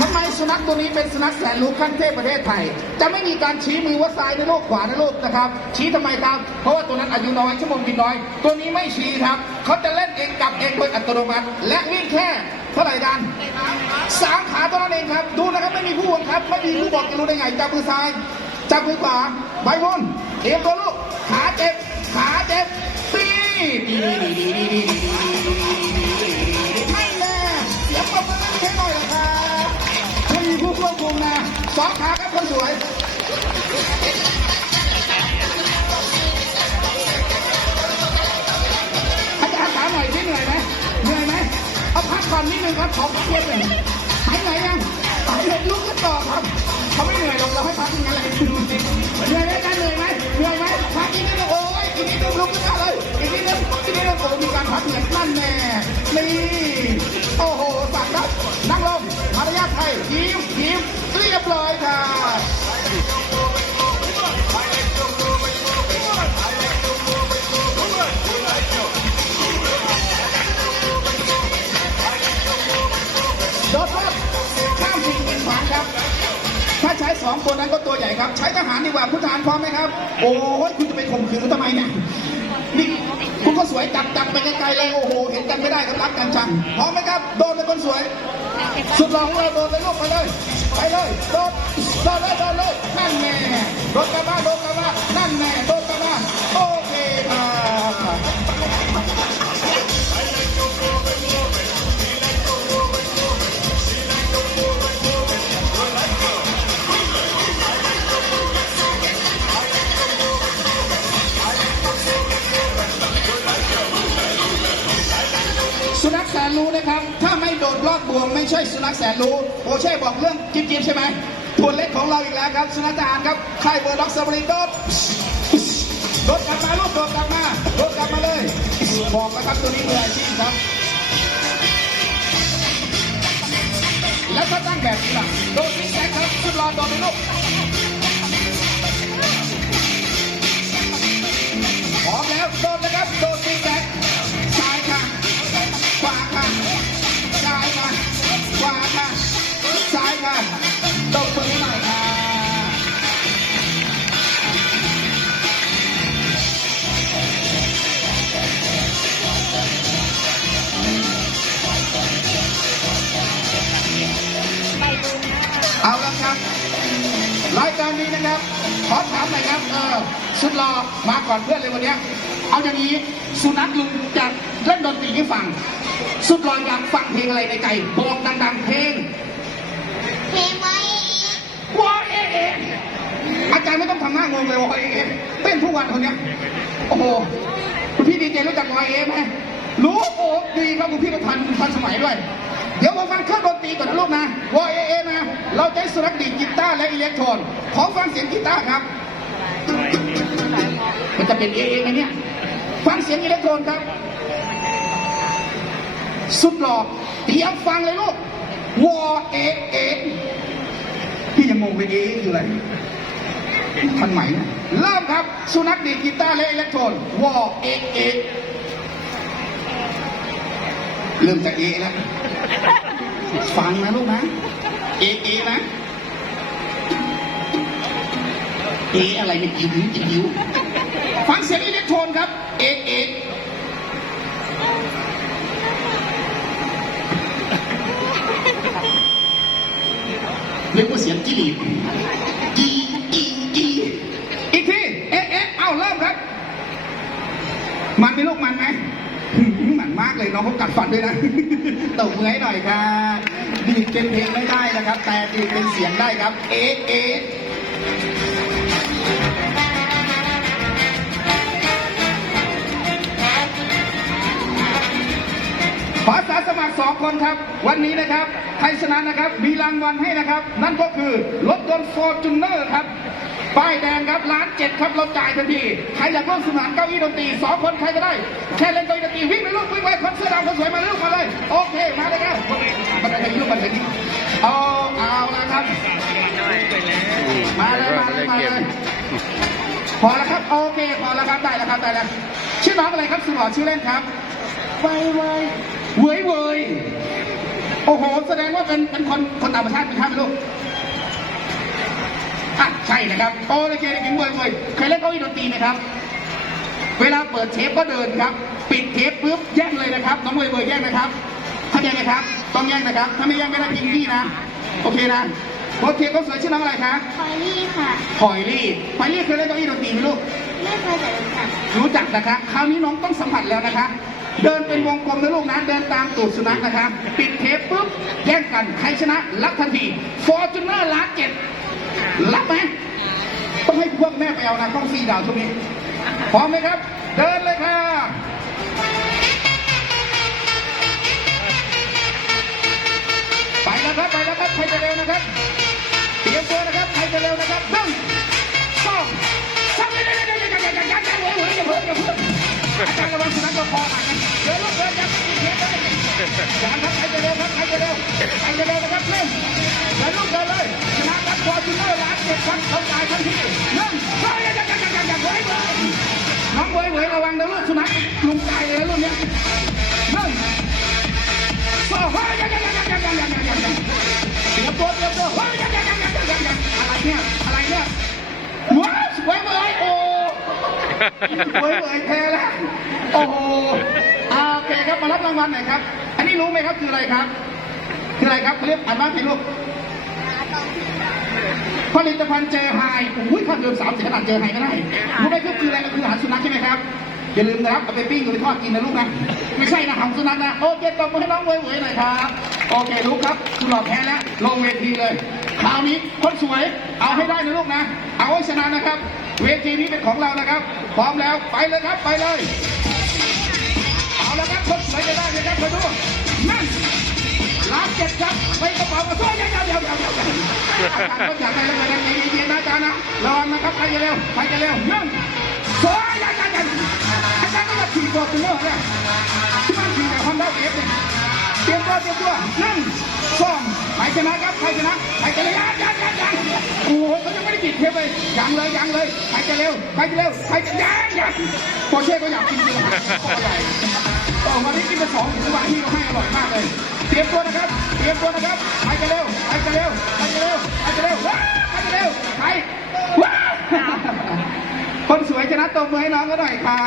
ทำไมสุนัขตัวนี้เป็นสุนัขแสนรู้ขั้นเทพประเทศไทย จะไม่มีการชี้มือว่าซ้ายในโลกขวาในโลกนะครับ ชี้ทำไมครับ เพราะว่าตัวนั้นอายุน้อยชั่วโมงบินน้อย ตัวนี้ไม่ชี้ครับ เขาจะเล่นเองกลับเองโดยอัตโนมัติ และวิ่งแค่เท่าไหร่กันสามขาตัวนั้นเองครับ ดูนะครับไม่มีผู้บังคับ ไม่มีผู้บอกจะรู้ได้ไงจับมือซ้ายจับมือขวาใบบนเตรียมตัวลูกขาเจ็บขาเจ็บปีดีดีดีดีดีดี สองขาครับคนสวยอาจารย์ถามหน่อยที่เหนื่อยไหมเหนื่อยไหมเอาพักก่อนนิดนึงครับขอพักเย็นหน่อยหายเหนื่อยยังหายเหนื่อยลุกขึ้นต่อครับเขาไม่เหนื่อยหรอกเราให้พักอย่างนั้นเลยเหนื่อยไหมอาจารย์เหนื่อยไหมเหนื่อยไหมพักอีกนิดนึงโอ้ยอีกนิดนึงลุกขึ้นมาเลยอีกนิดนึงอีกนิดนึงโอ้มีการพักเหนื่อยนั่นแน่นี่โอ้โหสั่งครับนั่งลงมารยาทไทยยิ้มยิ้ม ร้อยค่ะโดดรถข้ามสิ่งกีดขวางครับ ถ้าใช้สองคนนั้นก็ตัวใหญ่ครับ ใช้ทหารดีกว่าคุณทหารพร้อมไหมครับ โอ้ยคุณจะไปข่มขืนทำไมเนี่ยนี่คุณก็สวยจับจับไปไกลๆเลยโอ้โห เห็นกันไม่ได้ครับรักกันชังพร้อมไหมครับ โดนเป็นคนสวย สุดหล่อของเราโดนเลยลูกไปเลย ไปเลยโดดโดดเลยโดดเลยนั่นแน่โดดกระบะโดดกระบะนั่นแน่โดดกระบะ ไม่ใช่สุนัขแสนรู้โอเช่บอกเรื่องกิ๊บกิ๊บใช่ไหมตัวเล็กของเราอีกแล้วครับ สุนัขทหารครับค่ายเบอร์ด็อกสบรินโดดโดดกลับมาลูกโดดกลับมาโดดกลับมาเลย บอกนะครับตัวนี้มืออาชีพครับ แล้วถ้าตั้งแบบนี้ล่ะโดดซิกแซกครับขึ้นรอโดดเลยลูก ขอถามหน่อยครับเออสุดรอมาก่อนเพื่อนเลยวันนี้ เอาอย่างนี้สุนัขลุงจะเล่นดนตรีให้ฟัง สุดรออยากฟังเพลงอะไรในใจบอกดังๆเพลงเพลงไว้วอเอเออาจารย์ไม่ต้องทำหน้างงเลยวอเอเอเต้นทุกวันคนเนี้ยโอ้โหคุณพี่ดีเจรู้จักวอเอเอไหมรู้โอ้ดีครับคุณพี่ก็ทันทันสมัยด้วย เดี๋ยวมาฟังเครื่องดนตรีก่อนนะลูกนะวอเอเอนะ เราใช้สุนัขดีดกีตาร์และอิเล็กโทรนขอฟังเสียงกีตาร์ครับ มันจะเป็นเอเอไหมเนี่ย ฟังเสียงอิเล็กโทรนครับ สุดหล่อเตรียมฟังเลยลูกวอเอเอพี่ยังงงไปเอ๊ะคืออะไรทันไหมเนี่ยเริ่มครับ สุนัขดีดกีตาร์และอิเล็กโทรนวอเอเอเริ่มจะเอะแล้ว ฟังนะลูกนะ เอเอนะ เออะไรเนี่ยจิ๋วจิ๋วฟังเสียงอิเล็กโทรนครับ เอเอเรียกว่าเสียงจิลีดจีจีจีอีกที เอ๊ะเอ๊ะเอาเริ่มครับ มันไหมลูกมันไหมหืมมั น้องเขากัดฟันด้วยนะตบมือให้หน่อยครับดีดเป็นเพลงไม่ได้นะครับ แต่ดีดเป็นเสียงได้ครับ เอ๊ะเอ๊ะขออาสาสมัครสองคนครับ วันนี้นะครับใครชนะนะครับ มีรางวัลให้นะครับ นั่นก็คือรถยนต์ฟอร์จูเนอร์ครับ ป้ายแดงครับล้านเจ็ดครับเราจ่ายทันทีใครอยากร่วมสนานเก้าอี้ดนตรีสองคนใครก็ได้แค่เล่นเก้าอี้ดนตรีวิ่งไปลูกวิ่งไปคนเสื้อดำคนสวยมาเลยลูกมาเลยโอเคมาเลยครับมาเลยลูกมาเลยนี่เอาเอาละครับมาเลยมาเลยมาเลยพอแล้วครับโอเคพอแล้วครับได้แล้วครับได้แล้วชื่อน้องอะไรครับสุดหล่อชื่อเล่นครับไวไวเวยเวยโอ้โห แสดงว่าเป็นเป็นคนคนต่างประเทศเป็นข้ามลูก อะใช่นะครับโอ้เลยเกย์กินเบยเบยเคยเล่นเก้าอี้ดนตรีไหมครับ เวลาเปิดเทปก็เดินครับ ปิดเทปปุ๊บแย่งเลยนะครับ น้องเบยเบยแย่งนะครับเข้าใจไหมครับ ต้องแย่งนะครับ ถ้าไม่แย่งไม่ได้พิงกี้นะ โอเคนะโอเคก็สวยชื่อน้องอะไรคะคอยลี่ค่ะพลอยลี่พลอยลี่เคยเล่นเก้าอี้ดนตรีไหมลูก ไม่เคยแต่รู้จักรู้จักนะคะ คราวนี้น้องต้องสัมผัสแล้วนะคะ เดินเป็นวงกลมนะลูกนะ เดินตามตูดสุนัขนะคะ ปิดเทปปุ๊บแย่งกัน ใครชนะรับทันทีฟอร์จูเนอร์ล้านเจ็ด รับไหมต้องให้พวกแม่ไปเอานะต้องฟรีดาวช่วงนี้ พร้อมไหมครับ เดินเลยค่ะไปแล้วครับไปแล้วครับใครจะเร็วนะครับเตรียมตัวนะครับใครจะเร็วนะครับหนึ่งสองสามอย่าอย่าอย่าอย่าอย่าอย่าอย่าอย่าอย่าอย่าเพิ่งอย่าเพิ่งอาจารย์ระวังสุนัขตัวคอหักนะเดินลูกเดินอย่าไปเทียบเลยอย่าครับใครจะเร็วครับใครจะเร็วใครจะเร็วนะครับเริ่มเดินลูก เดินเลยชนะครับฟอร์จูเนอร์ล้านเจ็ดครับเขาตายทันทีหนึ่งสองอย่าอย่าอย่าอย่าอย่าเว้ยเว้ยน้องเว้ยเว้ยระวังนะลูกสุนัขลุงตายเลยลูกเนี้ยหนึ่งสองเฮ้ยย่าอย่าอย่าอย่าอย่าอย่าอย่าอย่าอย่าเตรียมตัวเตรียมตัวเฮ้ยยังยังยังยังยังยังอะไรเนี่ยอะไรเนี่ยว้าวสวยเลยโอ้สวยเลยแพ้แล้วโอ้โหอ่าโอเครับมารับรางวัลหน่อยครับ อันนี้รู้ไหมครับคืออะไรครับคืออะไรครับเรียกอ่านว่าไงลูก ผลิตภัณฑ์เจอไฮอุ้ยค่าเดิมสามสิบขนาดเจอไฮก็ได้รู้ไหมครับคืออะไรคืออาหารสุนัขใช่ไหมครับ อย่าลืมนะครับเอาไปปิ้งหรือไปทอดกินนะลูกนะ ไม่ใช่นะของสุนัขนะ โอเคตบมือให้น้องเวยเวยหน่อยครับ โอเคลูกครับ คุณหลอกแพ้แล้ว ลงเวทีเลย คราวนี้คนสวย เอาให้ได้นะลูกนะ เอาให้ชนะนะครับ เวทีนี้เป็นของเรานะครับ พร้อมแล้ว ไปเลยครับ ไปเลย เอาละครับ คนสวยจะได้เลยครับมาดูนั่นล้าเจ็ดครับ ไปกระเป๋ามาช่วยเดี๋ยวเยวเดี๋ยวเอาจารย์ก็อยากได้แล้วนะเย็นๆนะอาจารย์นะระวังนะครับใครจะเร็วใครจะเร็วหนึ่งสองอาจารย์อาจารย์อาจารย์ก็มาขี่ตัวตัวเนี่ยที่มันขี่กับฮอนด้าเอฟเนี่ยเตรียมตัวเตรียมตัวหนึ่งสองใครชนะครับใครชนะใครจะเร็วยังยังยังยังโอ้โหเขายังไม่ได้ปิดเทปเลยยังเลยยังเลยใครจะเร็วใครจะเร็วใครจะยังยังโปรเช่ก็อยากกินเลยโอ้ใหญ่โอ้วันนี้กินไปสองถึงวันที่เขาให้อร่อยมากเลย เตรียมตัวนะครับ เตรียมตัวนะครับใครจะเร็วใครจะเร็วใครจะเร็วใครจะเร็วว้าใครจะเร็วใครว้าคนสวยชนะตบมือให้น้องก็หน่อยค่ะ